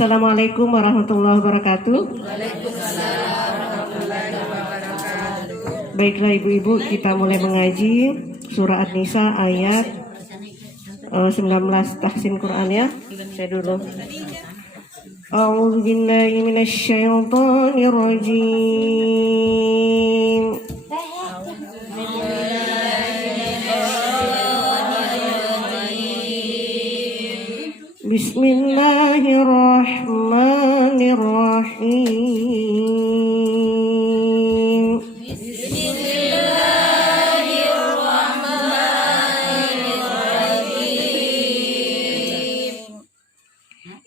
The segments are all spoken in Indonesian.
Assalamualaikum warahmatullahi wabarakatuh. Baiklah ibu-ibu, kita mulai mengaji surah An-Nisa ayat 19 tahsin Quran ya. Saya dulu. A'udzu billahi minasy syaithanir rajim. Bismillahirrahmanirrahim.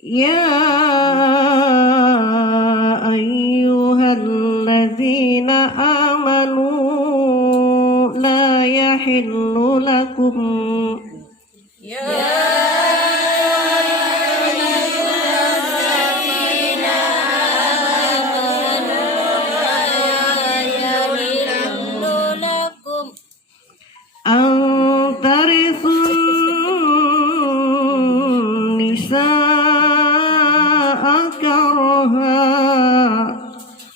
Ya ayyuhalladzina amanu la yahillu lakum antarisun nisaa karaha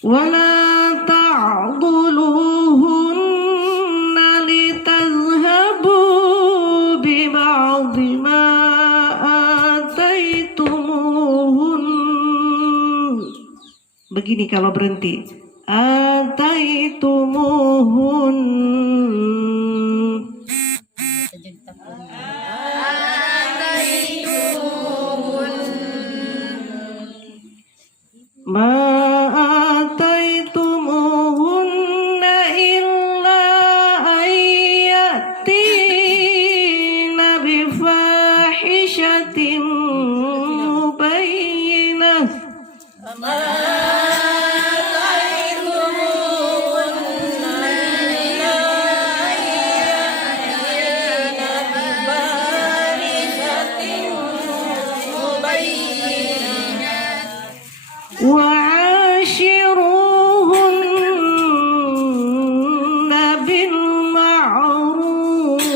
wala ta'dhuluhunna litazhabu biba'dhi ma ataitumuhun. Begini kalau berhenti, ataitumuhun ma'ataitumuhunna illa ayyatina bifahishatin mubayyinah wa'ashiruhunna bil ma'ruf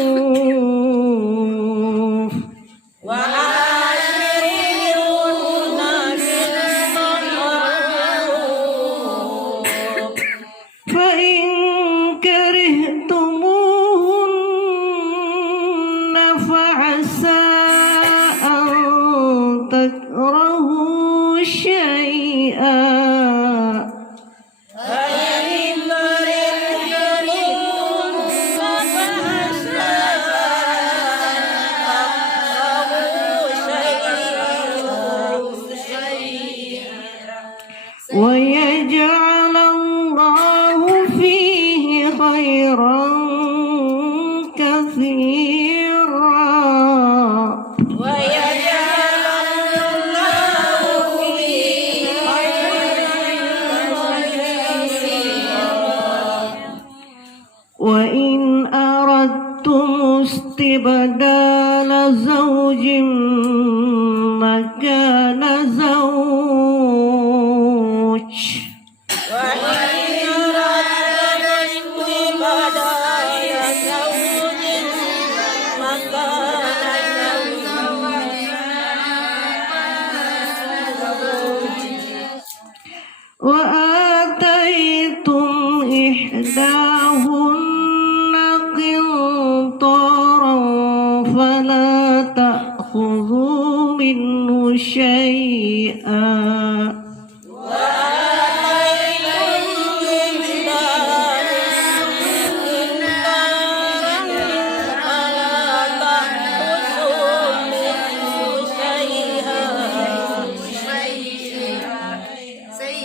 fa in karihtumuhunna fa'asa an takrahu syai'an wa yaj'alallahu fihi khairan katsira. Wa in aradtum istibdala zawjin makana zawj wa ataitum ihdahunna qintaran fala ta'khudhu minhu syai'an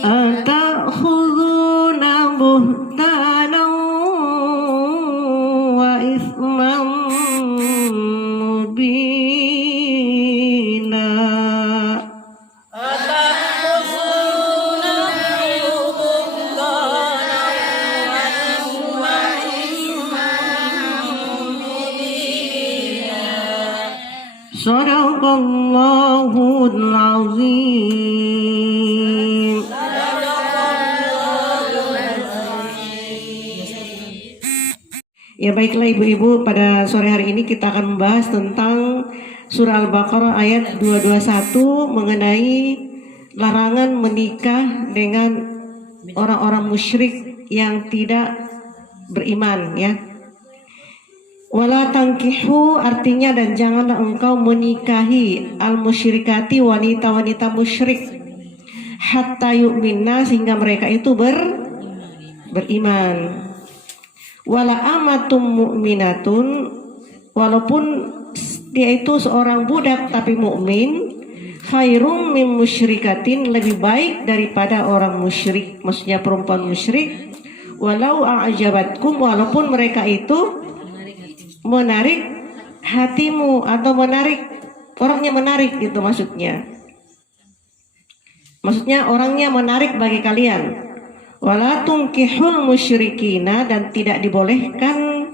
ata'khudhuna buhtanan wa ithman mubina. Sadaqallahul azim. Ya baiklah ibu-ibu, pada sore hari ini kita akan membahas tentang surah Al-Baqarah ayat 221 mengenai larangan menikah dengan orang-orang musyrik yang tidak beriman ya. Wala tangkihu artinya dan janganlah engkau menikahi al-musyrikati wanita-wanita musyrik hatta yu'minna sehingga mereka itu beriman. Wala amatum mu'minatun walaupun dia itu seorang budak tapi mukmin khairum min musyrikatin lebih baik daripada orang musyrik, maksudnya perempuan musyrik. Walau a'jabatkum walaupun mereka itu menarik hatimu atau orangnya menarik gitu maksudnya orangnya menarik bagi kalian. Wala tunkihul musyrikina dan tidak dibolehkan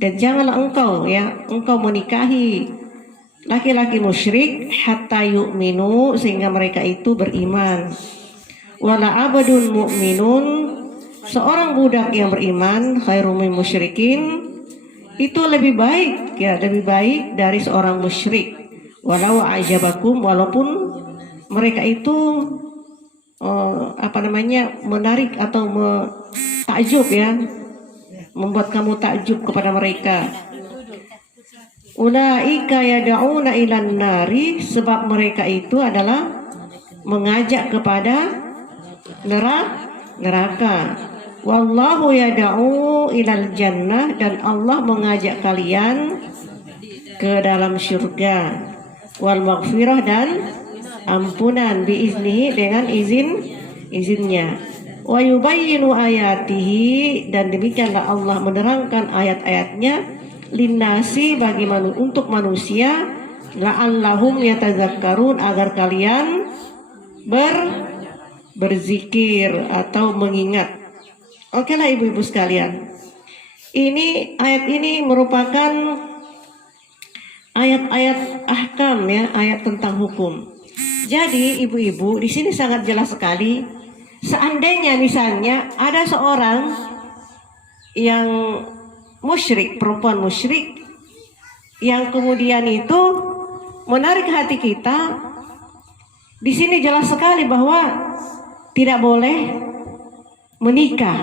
dan janganlah engkau menikahi laki-laki musyrik hatta yu'minu sehingga mereka itu beriman. Wala abadun mu'minun seorang budak yang beriman khairum min musyrikin itu lebih baik dari seorang musyrik. Walau ajabakum walaupun mereka itu menarik atau takjub ya, membuat kamu takjub kepada mereka. Ulaika yad'una ilan nari sebab mereka itu adalah mengajak kepada neraka. Wallahu yad'u ilal jannah dan Allah mengajak kalian ke dalam surga. Wal maghfirah dan ampunan biiznihi dengan izinnya. Wa yubayyinu ayatihi dan demikianlah Allah menerangkan ayat-ayatnya linnasi untuk manusia la'allahum yatazakkarun agar kalian berzikir atau mengingat. Oke lah ibu-ibu sekalian, ayat ini merupakan ayat-ayat ahkam ya, ayat tentang hukum. Jadi ibu-ibu di sini sangat jelas sekali. Seandainya misalnya ada seorang yang musyrik, perempuan musyrik yang kemudian itu menarik hati kita, di sini jelas sekali bahwa tidak boleh menikah,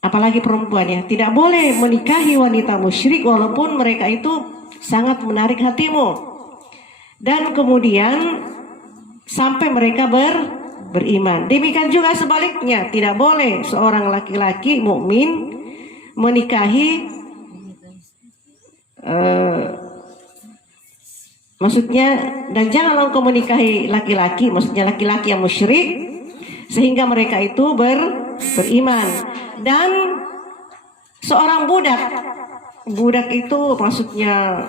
apalagi perempuan ya, tidak boleh menikahi wanita musyrik walaupun mereka itu sangat menarik hatimu, dan kemudian sampai mereka beriman. Demikian juga sebaliknya, tidak boleh seorang laki-laki mukmin menikahi dan janganlah engkau menikahi laki-laki, maksudnya laki-laki yang musyrik sehingga mereka itu beriman. Dan seorang budak itu maksudnya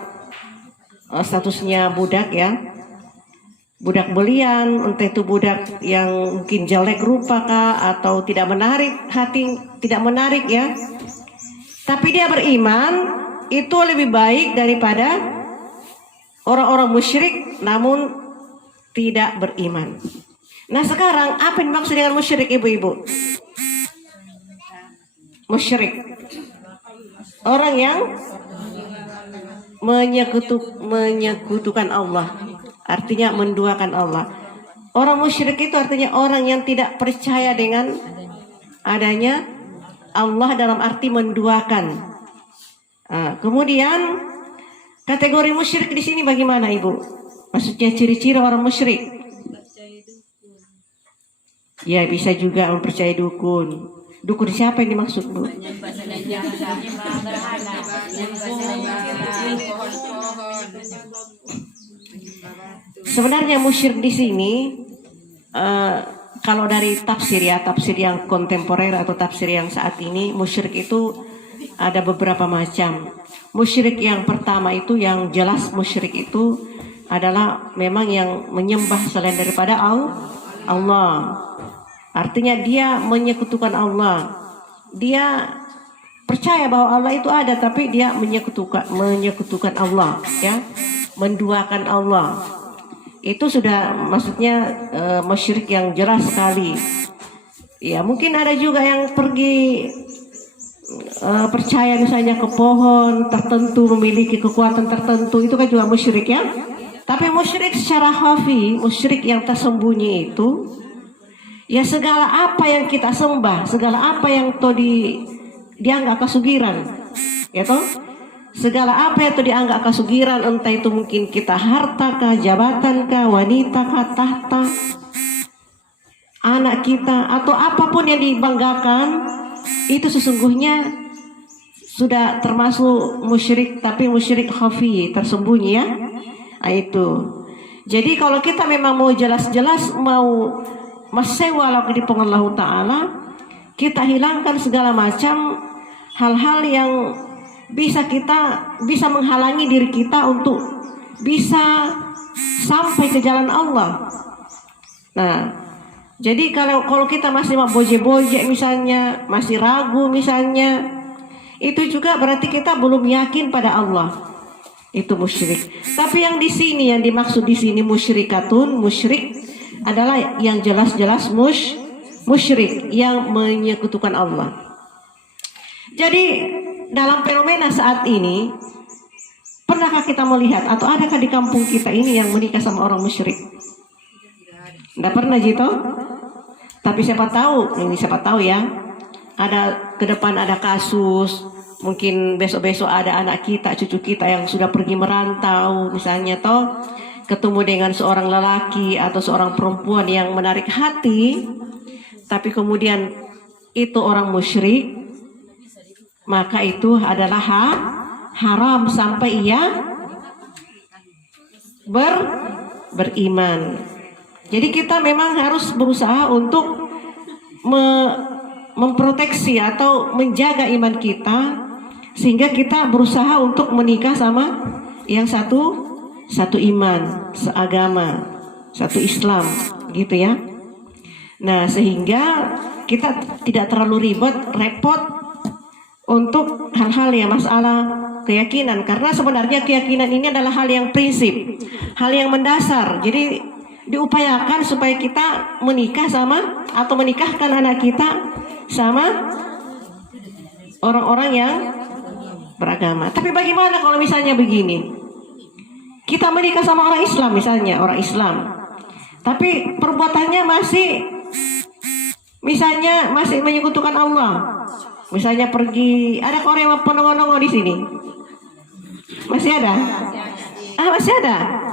statusnya budak ya, budak belian, entah itu budak yang mungkin jelek rupa kah atau tidak menarik ya, tapi dia beriman, itu lebih baik daripada orang-orang musyrik namun tidak beriman. Nah sekarang apa yang maksud dengan musyrik ibu-ibu? Musyrik orang yang menyekutukan Allah, artinya menduakan Allah. Orang musyrik itu artinya orang yang tidak percaya dengan adanya Allah dalam arti menduakan. Kemudian kategori musyrik di sini bagaimana ibu? Maksudnya ciri-ciri orang musyrik? Ya bisa juga mempercayai dukun. Dukun siapa yang dimaksud bu? Sebenarnya musyrik di sini kalau dari tafsir yang kontemporer atau tafsir yang saat ini, musyrik itu ada beberapa macam. Musyrik yang pertama itu yang jelas musyrik itu adalah memang yang menyembah selain daripada Allah. Artinya dia menyekutukan Allah. Dia percaya bahwa Allah itu ada, tapi dia menyekutukan Allah, ya, menduakan Allah. Itu sudah maksudnya musyrik yang jelas sekali. Ya mungkin ada juga yang pergi percaya misalnya ke pohon tertentu memiliki kekuatan tertentu, itu kan juga musyrik ya. Tapi musyrik secara khafi, musyrik yang tersembunyi itu, ya segala apa yang kita sembah, segala apa yang dianggap kasugiran, gitu. Segala apa yang dianggap kasugiran, entah itu mungkin kita harta kah, jabatan kah, wanita kah, tahta, anak kita, atau apapun yang dibanggakan, itu sesungguhnya sudah termasuk musyrik, tapi musyrik khafi, tersembunyi ya. Nah, itu. Jadi kalau kita memang mau jelas-jelas mau masewa di Allah Ta'ala, kita hilangkan segala macam hal-hal yang bisa menghalangi diri kita untuk bisa sampai ke jalan Allah. Nah, jadi kalau kita masih mau boje-boje misalnya, masih ragu misalnya, itu juga berarti kita belum yakin pada Allah. Itu musyrik. Tapi yang di sini, yang dimaksud di sini musyrikatun, musyrik adalah yang jelas-jelas musyrik yang menyekutukan Allah. Jadi dalam fenomena saat ini, pernahkah kita melihat atau adakah di kampung kita ini yang menikah sama orang musyrik? Tidak pernah Jito. Tapi siapa tahu ya, ada ke depan ada kasus, mungkin besok-besok ada anak kita, cucu kita yang sudah pergi merantau misalnya, ketemu dengan seorang lelaki atau seorang perempuan yang menarik hati, tapi kemudian itu orang musyrik, maka itu adalah haram sampai ia beriman. Jadi kita memang harus berusaha untuk memproteksi atau menjaga iman kita, sehingga kita berusaha untuk menikah sama yang satu iman, seagama, satu Islam, gitu ya. Nah, sehingga kita tidak terlalu repot untuk hal-hal yang masalah keyakinan, karena sebenarnya keyakinan ini adalah hal yang prinsip, hal yang mendasar. Jadi diupayakan supaya kita menikah sama atau menikahkan anak kita sama orang-orang yang beragama. Tapi bagaimana kalau misalnya begini, kita menikah sama orang Islam misalnya, orang Islam, tapi perbuatannya masih menyekutukan Allah. Misalnya pergi, ada orang yang penongo-nongo di sini, masih ada? Masih ada.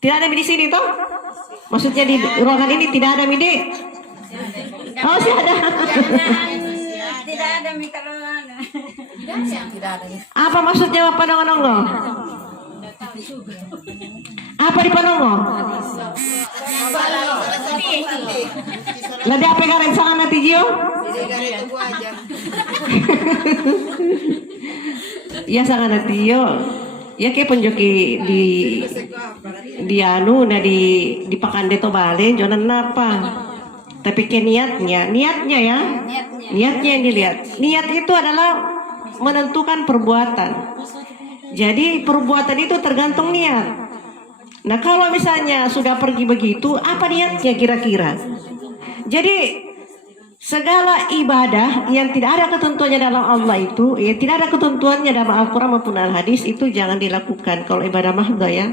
Tidak ada di sini toh? Maksudnya di ruangan ini tidak ada midi? Oh, masih ada. Tidak ada kalau apa maksudnya penongo-nongo? Apa di penongo? Lada apa karen sangat nanti Jio? Ya sangat nanti Jio. Ya kayak penjoki di anu di Pakande to balen jonan apa? Tapi ke niatnya ya. Niatnya yang dilihat. Niat itu adalah menentukan perbuatan. Jadi perbuatan itu tergantung niat. Nah, kalau misalnya sudah pergi begitu, apa niatnya kira-kira? Jadi segala ibadah yang tidak ada ketentuannya dalam Allah itu, ya tidak ada ketentuannya dalam Al-Quran maupun Al-Hadis, itu jangan dilakukan kalau ibadah mahdoh ya.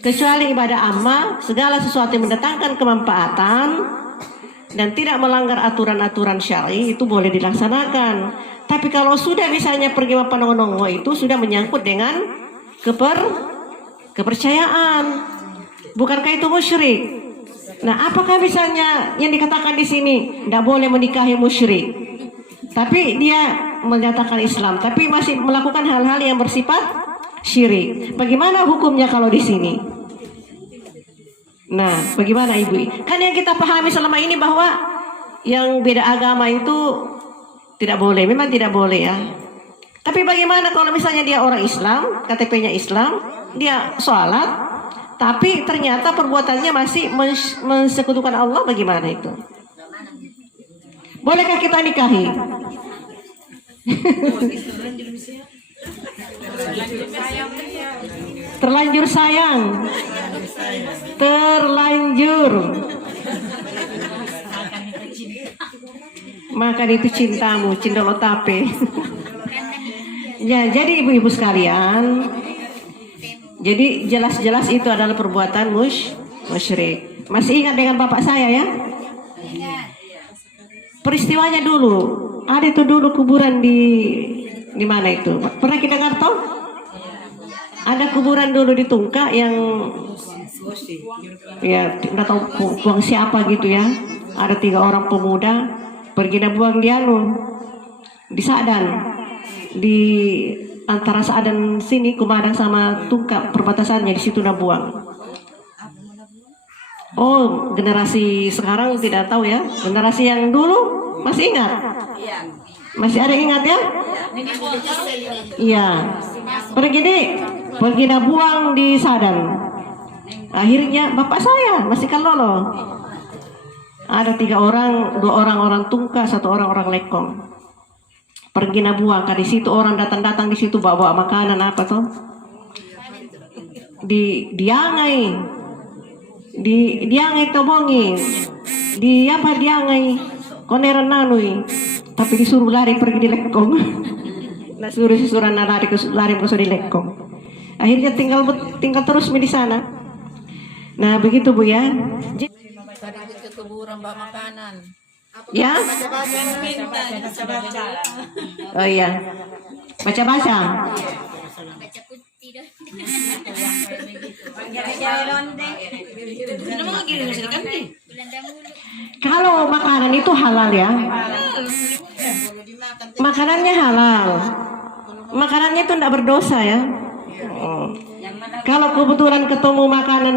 Kecuali ibadah amma, segala sesuatu yang mendatangkan kemanfaatan dan tidak melanggar aturan-aturan syar'i itu boleh dilaksanakan. Tapi kalau sudah misalnya pergi nongo itu sudah menyangkut dengan kepercayaan, bukankah itu musyrik? Nah, apakah misalnya yang dikatakan di sini tidak boleh menikahi musyrik, tapi dia menyatakan Islam, tapi masih melakukan hal-hal yang bersifat syirik? Bagaimana hukumnya kalau di sini? Nah, bagaimana Ibu? Kan yang kita pahami selama ini bahwa yang beda agama itu tidak boleh, memang tidak boleh ya. Tapi bagaimana kalau misalnya dia orang Islam, KTP-nya Islam, dia sholat, tapi ternyata perbuatannya masih mensekutukan Allah, bagaimana itu? Bolehkah kita nikahi? Terlanjur sayang. Terlanjur. Makan itu cintamu, cinta lo tape. Ya, jadi ibu-ibu sekalian, Jadi jelas-jelas itu adalah perbuatan musyrik. Masih ingat dengan bapak saya ya? Peristiwanya dulu, ada itu dulu kuburan di mana itu? Pernah kita dengar toh? Ada kuburan dulu di Tungka yang ya nggak tahu buang siapa gitu ya. Ada 3 orang pemuda pergi buang di Sadan, di antara Sadan sini Kumadang sama Tungka perbatasannya, di situ udah buang. Oh, generasi sekarang tidak tahu ya. Generasi yang dulu masih ingat? Masih ada ingat ya? Iya. Pergi buang di Sadan. Akhirnya bapak saya masih kalolo. Ada 3 orang, 2 orang Tungka, 1 orang Lekong. Pergi buang, di situ orang datang di situ bawa makanan apa tuh? Diangai tobongi. Diangai koneran nanui. Tapi disuruh lari pergi di Lekong. Nah suruh lari ke di Lekong. Akhirnya tinggal terus di sana. Nah begitu Bu ya. Tadi ke kuburan bawa makanan. Ya? Oh iya. Baca-baca. Kalau makanan itu halal ya. Makanannya halal. Makanannya itu tidak berdosa ya. Kalau kebetulan ketemu makanan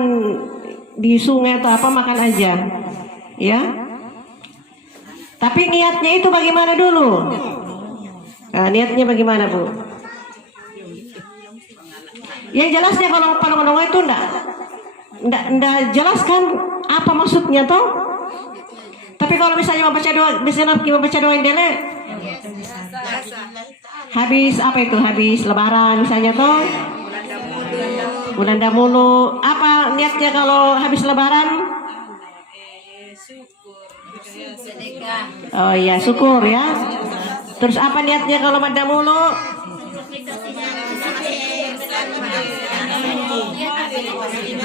di sungai atau apa, makan aja. Ya. Tapi niatnya itu bagaimana dulu? Nah, niatnya bagaimana Bu? Yang jelasnya kalau panong-panong itu enggak jelaskan apa maksudnya toh. Tapi kalau misalnya membaca doa yang dele, habis apa itu? Habis Lebaran misalnya toh. Bulan Damulu. Apa niatnya kalau habis Lebaran? Oh iya, syukur ya. Terus apa niatnya kalau Damulu?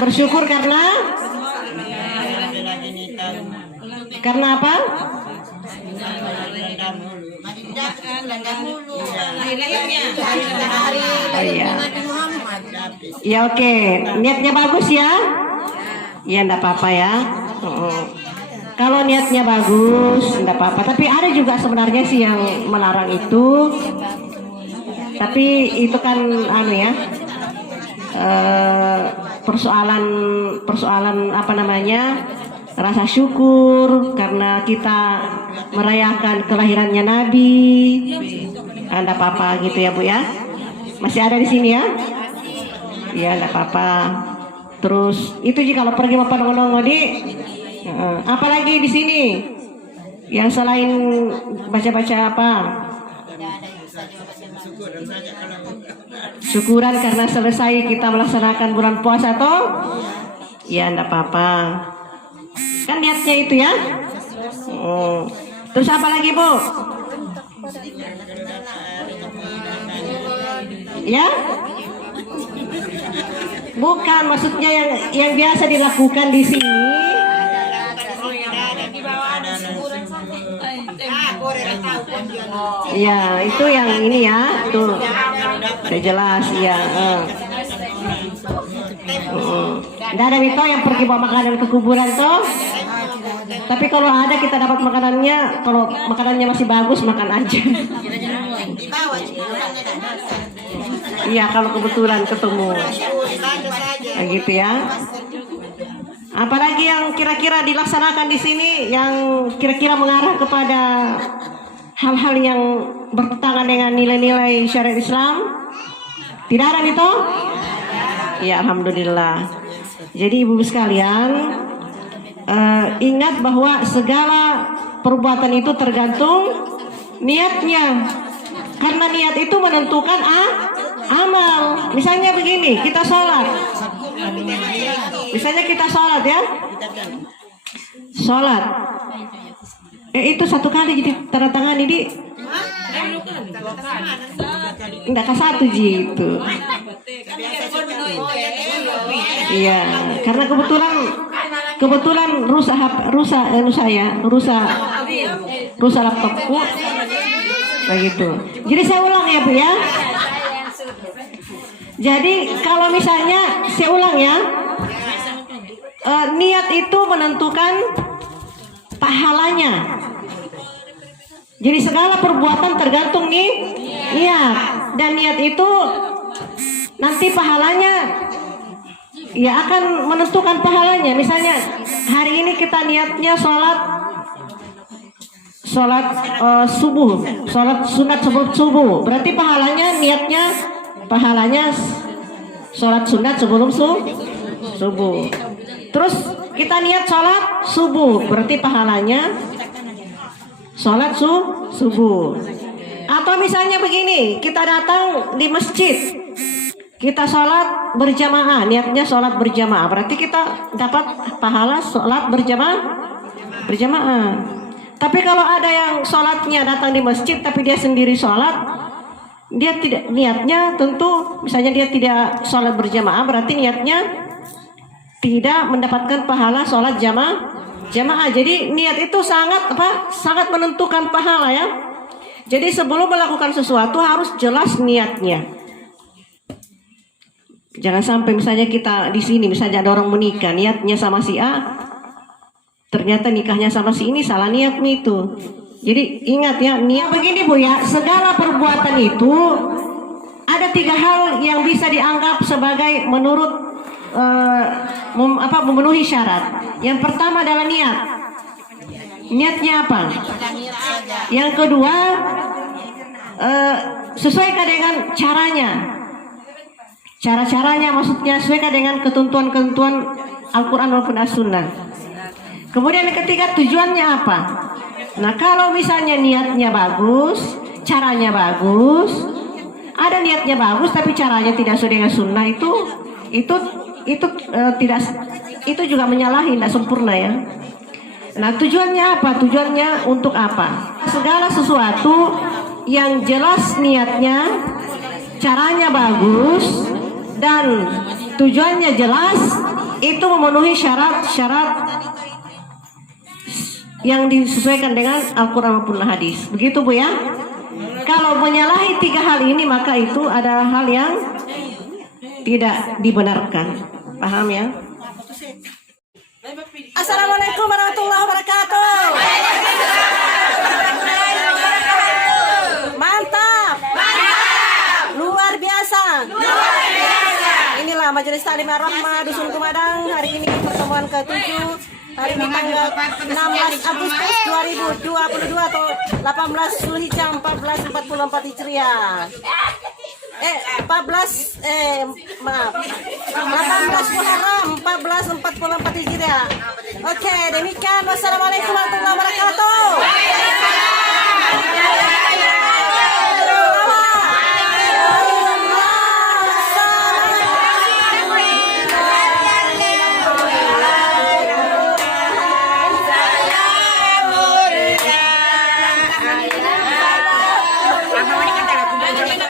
Bersyukur karena apa? Oh iya. Ya oke, niatnya bagus ya. Ya enggak apa-apa ya. Kalau niatnya bagus, enggak apa-apa. Tapi ada juga sebenarnya sih yang melarang itu. Tapi itu kan ya. Persoalan apa namanya, rasa syukur karena kita merayakan kelahirannya Nabi. Enggak apa-apa gitu ya Bu ya. Masih ada di sini ya? Ya enggak apa-apa. Terus itu jika kalau pergi apa nongol-nongol apalagi di sini yang selain baca-baca apa? Syukuran karena selesai kita melaksanakan bulan puasa toh? Ya enggak apa-apa. Kan niatnya itu ya. Terus apa lagi Bu? Ya? Bukan, maksudnya yang biasa dilakukan di sini. Ya, itu yang ini ya, tuh. Udah jelas ya. Nggak ada itu yang pergi bawa makanan ke kuburan toh. Tapi kalau ada kita dapat makanannya, kalau makanannya masih bagus makan aja. Iya, kalau kebetulan ketemu. Nah, gitu ya. Apalagi yang kira-kira dilaksanakan di sini yang kira-kira mengarah kepada hal-hal yang bertentangan dengan nilai-nilai syariat Islam? Tidak ada itu? Ya, alhamdulillah. Jadi ibu sekalian, ingat bahwa segala perbuatan itu tergantung niatnya. Karena niat itu menentukan amal. Misalnya begini, kita sholat. Misalnya kita sholat ya. Sholat. Itu 1 kali jadi tanda tangan ini. Enggak ke 1 gitu. Iya, karena kebetulan rusak laptopku. Begitu. Jadi saya ulang ya Bu ya. Jadi kalau misalnya saya ulang ya, niat itu menentukan pahalanya. Jadi segala perbuatan tergantung nih niat, dan niat itu nanti pahalanya ya akan menentukan pahalanya. Misalnya hari ini kita niatnya sholat subuh, sholat sunat sebelum subuh, berarti pahalanya sholat sunat sebelum subuh. Terus kita niat sholat subuh, berarti pahalanya sholat subuh. Atau misalnya begini, kita datang di masjid, kita sholat berjamaah, niatnya sholat berjamaah, berarti kita dapat pahala sholat berjamaah. Tapi kalau ada yang sholatnya datang di masjid tapi dia sendiri sholat, dia tidak niatnya, tentu misalnya dia tidak sholat berjamaah, berarti niatnya tidak mendapatkan pahala sholat jamaah. Jadi niat itu sangat menentukan pahala ya. Jadi sebelum melakukan sesuatu harus jelas niatnya. Jangan sampai misalnya kita di sini misalnya ada orang menikah, niatnya sama si A, ternyata nikahnya sama si ini, salah niatnya itu. Jadi ingat ya, niat begini Bu ya, segala perbuatan itu ada 3 hal yang bisa dianggap sebagai menurut memenuhi syarat. Yang pertama adalah niat. Niatnya apa? Yang kedua, sesuaikan dengan caranya. Cara-caranya maksudnya sesuaikan dengan ketentuan-ketentuan Al-Quran maupun As-Sunnah. Kemudian yang ketiga, tujuannya apa? Nah, kalau misalnya niatnya bagus, caranya bagus, ada niatnya bagus tapi caranya tidak sesuai dengan sunnah, itu juga menyalahi, tidak sempurna ya. Nah, tujuannya apa? Tujuannya untuk apa? Segala sesuatu yang jelas niatnya, caranya bagus, dan tujuannya jelas, itu memenuhi syarat-syarat yang disesuaikan dengan Al-Quran maupun hadis. Begitu Bu ya. Kalau menyalahi 3 hal ini, maka itu adalah hal yang tidak dibenarkan. Paham ya? Assalamualaikum warahmatullahi wabarakatuh. Mantap. Luar biasa. Inilah Majelis Taklim Ar-Rahmah Dusun Kumadang. Hari ini pertemuan ke-7, hari ini tanggal 16 Agustus 2022 atau 18 Zulhijjah 1444 Hijriah. 18 Muharram 1444 Hijriah. Oke, demikian. Wassalamualaikum warahmatullahi wabarakatuh.